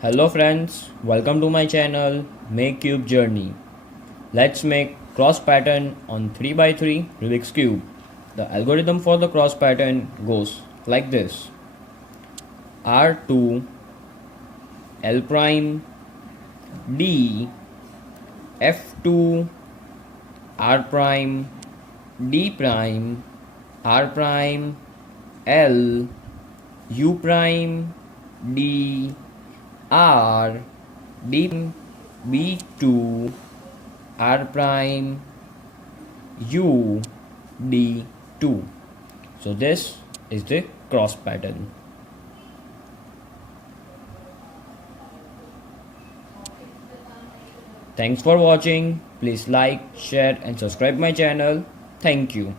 Hello friends, welcome to my channel Make Cube Journey. Let's make cross pattern on 3 by 3 Rubik's Cube. The algorithm for the cross pattern goes like this. R2 L prime D F2 R prime D prime R prime L U prime D R D B2 R prime U D2. So this is the cross pattern. Thanks for watching. Please like, share and subscribe my channel. Thank you.